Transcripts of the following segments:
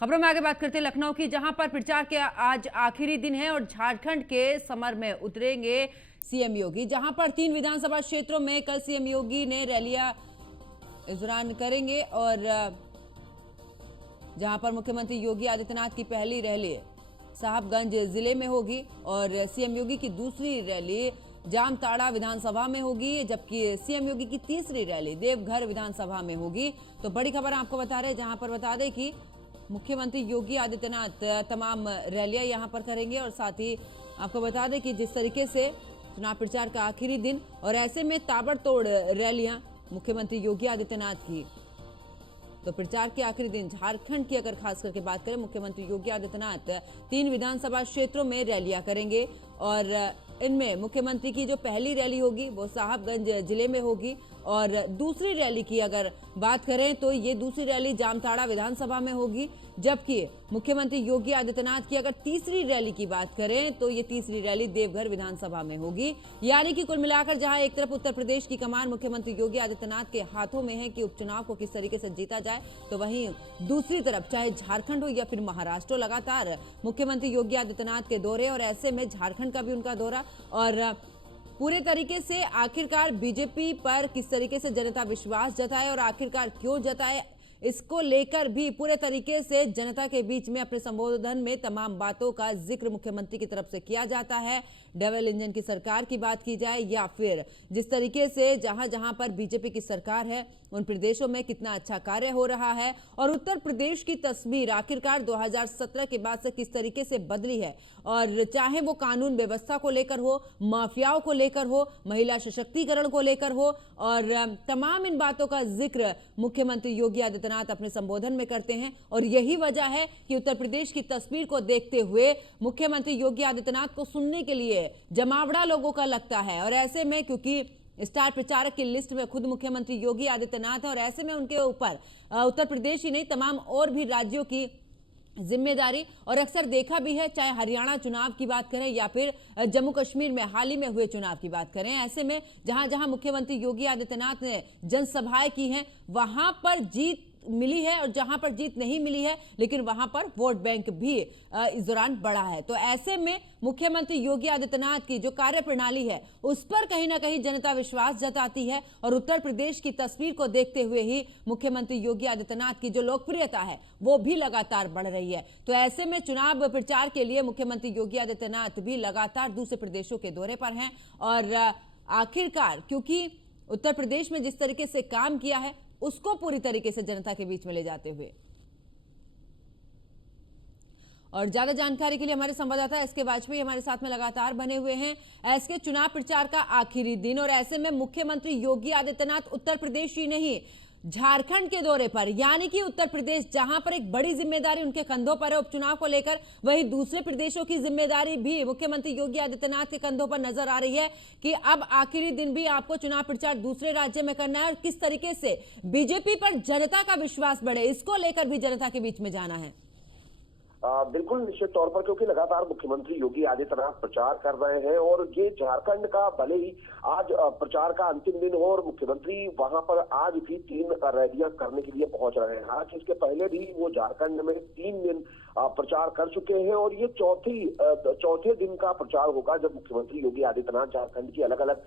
खबरों में आगे बात करते हैं लखनऊ की, जहां पर प्रचार के आज आखिरी दिन है और झारखंड के समर में उतरेंगे सीएम योगी। जहां पर 3 विधानसभा क्षेत्रों में कल सीएम योगी ने रैलियां इस दौरान करेंगे और जहां पर मुख्यमंत्री योगी आदित्यनाथ की पहली रैली साहबगंज जिले में होगी और सीएम योगी की दूसरी रैली जामताड़ा विधानसभा में होगी, जबकि सीएम योगी की तीसरी रैली देवघर विधानसभा में होगी। तो बड़ी खबर आपको बता रहे हैं, जहां पर बता दें कि मुख्यमंत्री योगी आदित्यनाथ तमाम रैलियां यहां पर करेंगे और साथ ही आपको बता दें कि जिस तरीके से चुनाव प्रचार का आखिरी दिन और ऐसे में ताबड़तोड़ रैलियां मुख्यमंत्री योगी आदित्यनाथ की, तो प्रचार के आखिरी दिन झारखंड की अगर खास करके बात करें, मुख्यमंत्री योगी आदित्यनाथ 3 विधानसभा क्षेत्रों में रैलियां करेंगे और इनमें मुख्यमंत्री की जो पहली रैली होगी वो साहबगंज जिले में होगी और दूसरी रैली की अगर बात करें तो ये दूसरी रैली जामताड़ा विधानसभा में होगी, जबकि मुख्यमंत्री योगी आदित्यनाथ की अगर तीसरी रैली की बात करें तो ये तीसरी रैली देवघर विधानसभा में होगी। यानी कि कुल मिलाकर जहां एक तरफ उत्तर प्रदेश की कमान मुख्यमंत्री योगी आदित्यनाथ के हाथों में है कि उपचुनाव को किस तरीके से जीता जाए, तो वहीं दूसरी तरफ चाहे झारखंड हो या फिर महाराष्ट्र हो, लगातार मुख्यमंत्री योगी आदित्यनाथ के दौरे और ऐसे में झारखंड का भी उनका दौरा और पूरे तरीके से आखिरकार बीजेपी पर किस तरीके से जनता विश्वास जताए और आखिरकार क्यों जताए, इसको लेकर भी पूरे तरीके से जनता के बीच में अपने संबोधन में तमाम बातों का जिक्र मुख्यमंत्री की तरफ से किया जाता है। डबल इंजन की सरकार की बात की जाए या फिर जिस तरीके से जहां जहां पर बीजेपी की सरकार है उन प्रदेशों में कितना अच्छा कार्य हो रहा है और उत्तर प्रदेश की तस्वीर आखिरकार 2017 के बाद से किस तरीके से बदली है, और चाहे वो कानून व्यवस्था को लेकर हो, माफियाओं को लेकर हो, महिला सशक्तिकरण को लेकर हो, और तमाम इन बातों का जिक्र मुख्यमंत्री योगी आदित्यनाथ अपने संबोधन में करते हैं। और यही वजह है कि उत्तर प्रदेश की तस्वीर को देखते हुए मुख्यमंत्री योगी आदित्यनाथ को सुनने के लिए जमावड़ा लोगों का लगता है और ऐसे में क्योंकि स्टार प्रचारक की लिस्ट में खुद मुख्यमंत्री योगी आदित्यनाथ है और ऐसे में उनके ऊपर उत्तर प्रदेश ही नहीं तमाम और भी राज्यों की जिम्मेदारी, और अक्सर देखा भी है चाहे हरियाणा चुनाव की बात करें या फिर जम्मू कश्मीर में हाल ही में हुए चुनाव की बात करें, ऐसे में जहां जहां मुख्यमंत्री योगी आदित्यनाथ ने जनसभाएं की हैं वहां पर जीत मिली है और जहां पर जीत नहीं मिली है लेकिन वहां पर वोट बैंक भी इस दौरान बढ़ा है। तो ऐसे में मुख्यमंत्री योगी आदित्यनाथ की जो कार्य प्रणाली है उस पर कहीं ना कहीं जनता विश्वास जताती है और उत्तर प्रदेश की तस्वीर को देखते हुए ही मुख्यमंत्री योगी आदित्यनाथ की जो लोकप्रियता है वो भी लगातार बढ़ रही है। तो ऐसे में चुनाव प्रचार के लिए मुख्यमंत्री योगी आदित्यनाथ भी लगातार दूसरे प्रदेशों के दौरे पर हैं और आखिरकार क्योंकि उत्तर प्रदेश में जिस तरीके से काम किया है उसको पूरी तरीके से जनता के बीच में ले जाते हुए। और ज्यादा जानकारी के लिए हमारे संवाददाता एसके वाजपेयी हमारे साथ में लगातार बने हुए हैं। एसके, चुनाव प्रचार का आखिरी दिन और ऐसे में मुख्यमंत्री योगी आदित्यनाथ उत्तर प्रदेश ही नहीं झारखंड के दौरे पर, यानी कि उत्तर प्रदेश जहां पर एक बड़ी जिम्मेदारी उनके कंधों पर है उपचुनाव को लेकर, वहीं दूसरे प्रदेशों की जिम्मेदारी भी मुख्यमंत्री योगी आदित्यनाथ के कंधों पर नजर आ रही है कि अब आखिरी दिन भी आपको चुनाव प्रचार दूसरे राज्य में करना है और किस तरीके से बीजेपी पर जनता का विश्वास बढ़े इसको लेकर भी जनता के बीच में जाना है। बिल्कुल निश्चित तौर पर, क्योंकि लगातार मुख्यमंत्री योगी आदित्यनाथ प्रचार कर रहे हैं और ये झारखंड का भले ही आज प्रचार का अंतिम दिन हो और मुख्यमंत्री वहां पर आज भी 3 रैलियां करने के लिए पहुंच रहे हैं। आज इसके पहले भी वो झारखंड में 3 दिन प्रचार कर चुके हैं और ये चौथे दिन का प्रचार होगा जब मुख्यमंत्री योगी आदित्यनाथ झारखंड की अलग अलग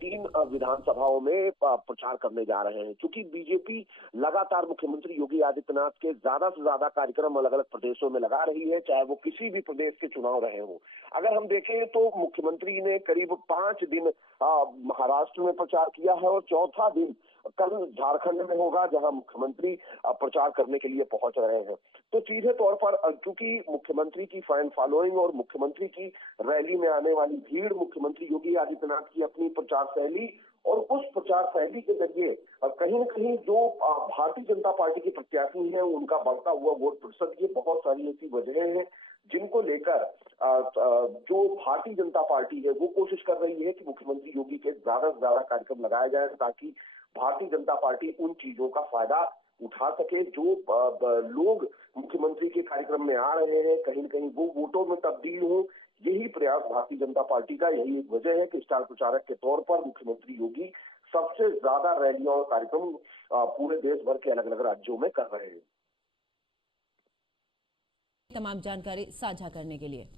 3 विधानसभाओं में प्रचार करने जा रहे हैं। क्योंकि बीजेपी लगातार मुख्यमंत्री योगी आदित्यनाथ के ज्यादा से ज्यादा कार्यक्रम अलग अलग प्रदेशों में लगा रही है, चाहे वो किसी भी प्रदेश के चुनाव रहे हो। अगर हम देखें तो मुख्यमंत्री ने करीब 5 दिन महाराष्ट्र में प्रचार किया है और चौथा दिन कल झारखंड में होगा जहां मुख्यमंत्री प्रचार करने के लिए पहुंच रहे हैं। तो सीधे तौर पर क्योंकि मुख्यमंत्री की फैन फॉलोइंग और मुख्यमंत्री की रैली में आने वाली भीड़, मुख्यमंत्री योगी आदित्यनाथ की अपनी प्रचार शैली और उस प्रचार शैली के जरिए कहीं न कहीं जो भारतीय जनता पार्टी के प्रत्याशी हैं उनका बढ़ता हुआ वोट प्रतिशत, ये बहुत सारी ऐसी वजहें हैं जिनको लेकर जो भारतीय जनता पार्टी है वो कोशिश कर रही है कि मुख्यमंत्री योगी के ज्यादा से ज्यादा कार्यक्रम लगाए जाए ताकि भारतीय जनता पार्टी उन चीजों का फायदा उठा सके जो लोग मुख्यमंत्री के कार्यक्रम में आ रहे हैं कहीं न कहीं वो वोटों में तब्दील हो। यही प्रयास भारतीय जनता पार्टी का, यही एक वजह है कि स्टार प्रचारक के तौर पर मुख्यमंत्री योगी सबसे ज्यादा रैलियां और कार्यक्रम पूरे देश भर के अलग अलग राज्यों में कर रहे हैं। तमाम जानकारी साझा करने के लिए।